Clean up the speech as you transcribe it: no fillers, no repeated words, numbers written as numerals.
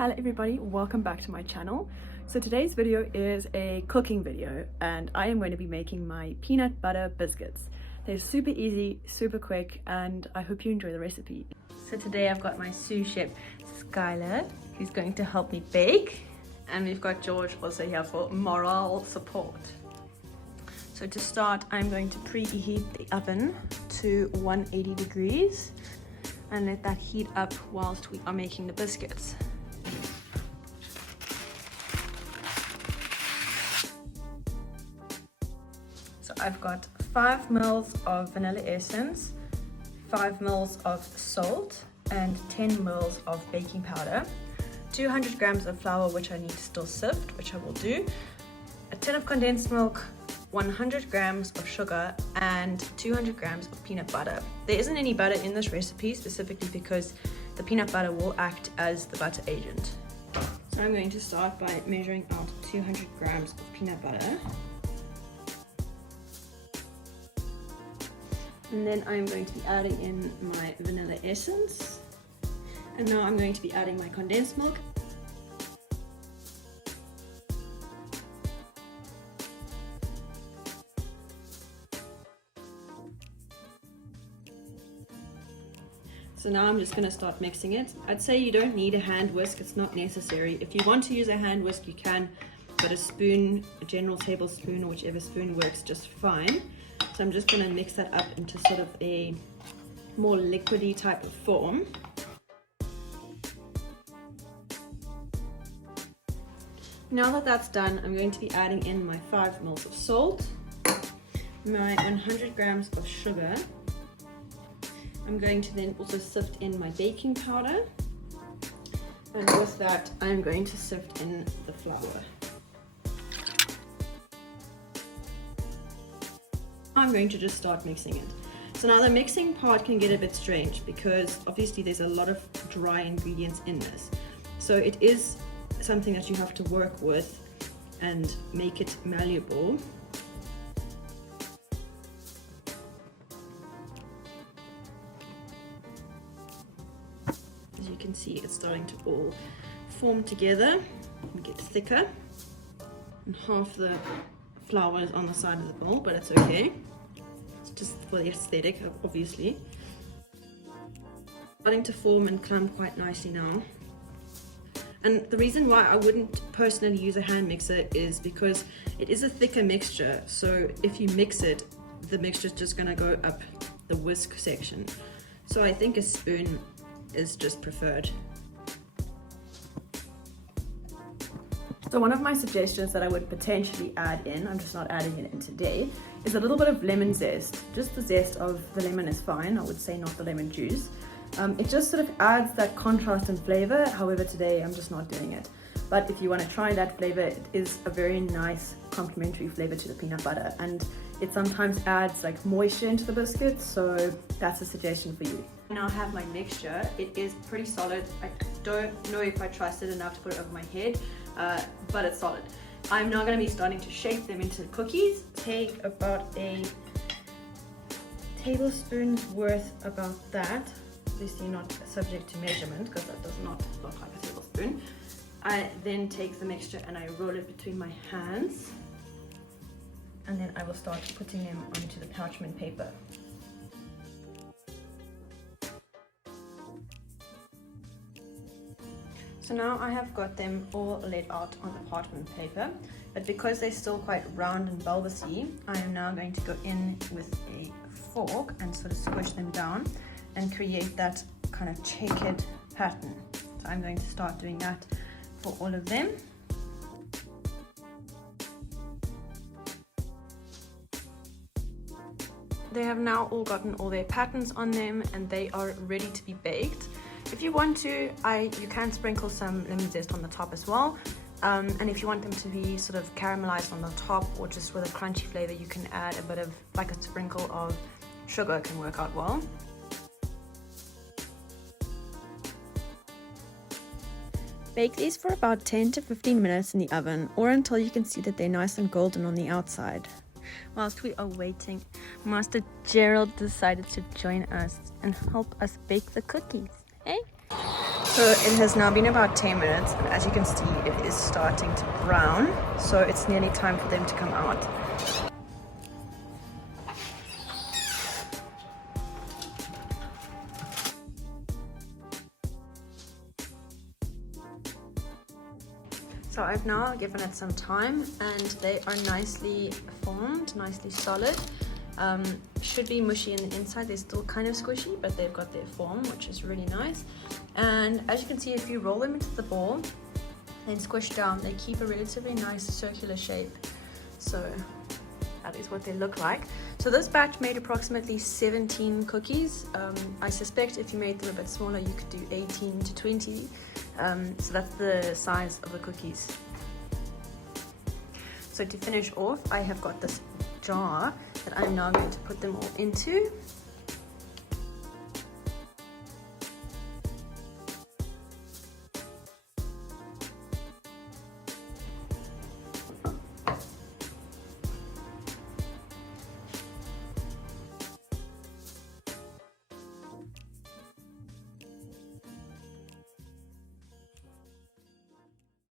Hello everybody, welcome back to my channel. So today's video is a cooking video and I am going to be making my peanut butter biscuits. They're super easy, super quick, and I hope you enjoy the recipe. So today I've got my sous chef Skylar who's going to help me bake, and we've got George also here for moral support. So to start, I'm going to preheat the oven to 180 degrees and let that heat up whilst we are making the biscuits. So I've got 5 mils of vanilla essence, 5 mils of salt, and 10 mils of baking powder, 200 grams of flour, which I need to still sift, which I will do, a tin of condensed milk, 100 grams of sugar, and 200 grams of peanut butter. There isn't any butter in this recipe specifically because the peanut butter will act as the butter agent. So I'm going to start by measuring out 200 grams of peanut butter. And then I'm going to be adding in my vanilla essence. And now I'm going to be adding my condensed milk. So now I'm just going to start mixing it. I'd say you don't need a hand whisk, it's not necessary. If you want to use a hand whisk, you can, but a spoon, a general tablespoon, or whichever spoon works just fine. So I'm just going to mix that up into sort of a more liquidy type of form. Now that that's done, I'm going to be adding in my 5 mils of salt, my 100 grams of sugar. I'm going to then also sift in my baking powder, and with that I'm going to sift in the flour. I'm going to just start mixing it. So now the mixing part can get a bit strange because obviously there's a lot of dry ingredients in this. So it is something that you have to work with and make it malleable. As you can see, it's starting to all form together and get thicker. And half the flour is on the side of the bowl, but it's okay. It's just for the aesthetic, obviously. Starting to form and clump quite nicely now. And the reason why I wouldn't personally use a hand mixer is because it is a thicker mixture. So if you mix it, the mixture is just going to go up the whisk section. So I think a spoon is just preferred. So one of my suggestions that I would potentially add in, I'm just not adding it in today, is a little bit of lemon zest. Just the zest of the lemon is fine, I would say, not the lemon juice. It just sort of adds that contrast and flavor. However, today I'm just not doing it. But if you want to try that flavor, it is a very nice complementary flavor to the peanut butter, and it sometimes adds like moisture into the biscuits, so that's a suggestion for you. Now I have my mixture. It is pretty solid. I don't know if I trust it enough to put it over my head, but it's solid. I'm now going to be starting to shape them into cookies. Take about a tablespoon's worth, about that. Obviously not subject to measurement because that does not look like a tablespoon. I then take the mixture and I roll it between my hands, and then I will start putting them onto the parchment paper. So now I have got them all laid out on the parchment paper, but because they're still quite round and bulbousy, I am now going to go in with a fork and sort of squish them down and create that kind of checkered pattern. So I'm going to start doing that for all of them. They have now all gotten all their patterns on them and they are ready to be baked. If you want to, you can sprinkle some lemon zest on the top as well. And if you want them to be sort of caramelized on the top or just with a crunchy flavor, you can add a bit of, like a sprinkle of sugar can work out well. Bake these for about 10 to 15 minutes in the oven, or until you can see that they're nice and golden on the outside. Whilst we are waiting, Master Gerald decided to join us and help us bake the cookies. Eh? So it has now been about 10 minutes, and as you can see, it is starting to brown. So it's nearly time for them to come out. So I've now given it some time, and they are nicely formed, nicely solid. Should be mushy in the inside. They're still kind of squishy, but they've got their form, which is really nice. And as you can see, if you roll them into the ball and squish down, they keep a relatively nice circular shape. So that is what they look like. So this batch made approximately 17 cookies. I suspect if you made them a bit smaller, you could do 18 to 20. So that's the size of the cookies. So to finish off, I have got this jar that I'm now going to put them all into.